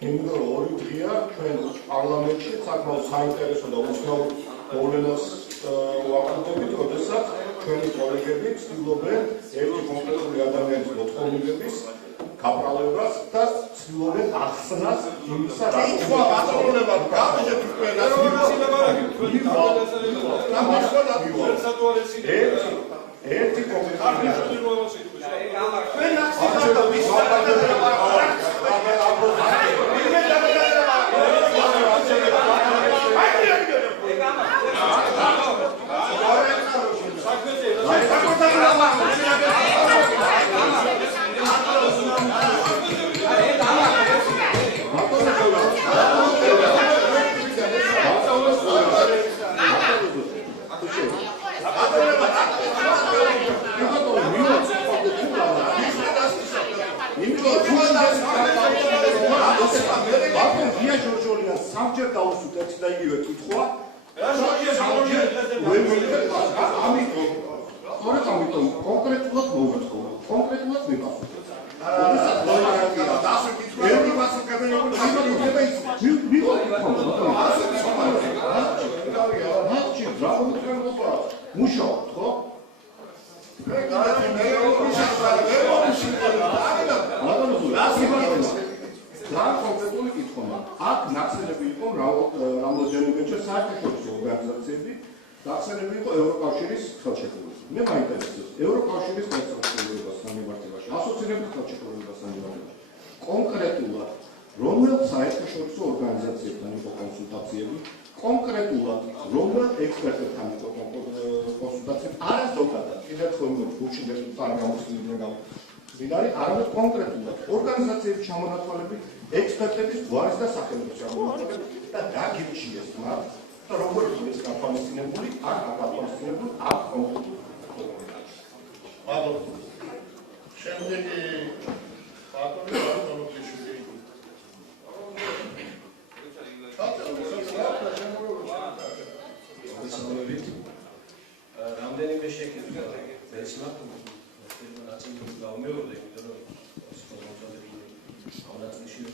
იმიტომ ორი დღეა ჩვენ პარლამენტში საკმაოდ საინტერესო და უცნაურ მოვლენას ვაკეთებთ, როდესაც ჩვენი კოლეგები ცდილობენ ერთი კონკრეტული ადამიანის მოთხოვნილების გაბრალებას და ცდილობენ ახსნას იმისა, რა კითხვა აწარმოებად გავიჟეთ თქვენ ერთი კონკრეტული სამჯერ დავუსვით ერთ და იგივე კითხვა. ამიტომ კონკრეტულად მოვაწყო. კონკრეტულად ვიპასუხე. მუშაობთ, ხო? ძალიან კონკრეტული კითხვა. აქ ნახსენები იყო რამდენიმეჯერ საერთაშორისო ორგანიზაციები, ნახსენები იყო ევროკავშირის ხელშეკრულება. მე მაინტერესებს ევროკავშირის ხელშეკრულებასთან მიმართებაში, ასოცირებული ხელშეკრულებასთან მიმართებაში. კონკრეტულად რომელ საერთაშორისო ორგანიზაციებთან იყო კონსულტაციები, კონკრეტულად რომელ ექსპერტებთან იყო კონსულტაციები, არა ზოგადად, კიდევ ხოლმე გულში დეტალურად გამოსწორებული. მინარი არამედ კონკრეტულად ორგანიზაციების ჩამონათვალებით ექსპერტების გვარის და სახელმწიფოს ჩამონათვალებით და დაგირჩიეს მათ და როგორ არის გაფორმირებული აქ გაფორმირებული აქ კონკრეტულ მადლობა. შემდეგი ბატონი ბატონიშვილი. რამდენიმე შეკითხვა ეცნობა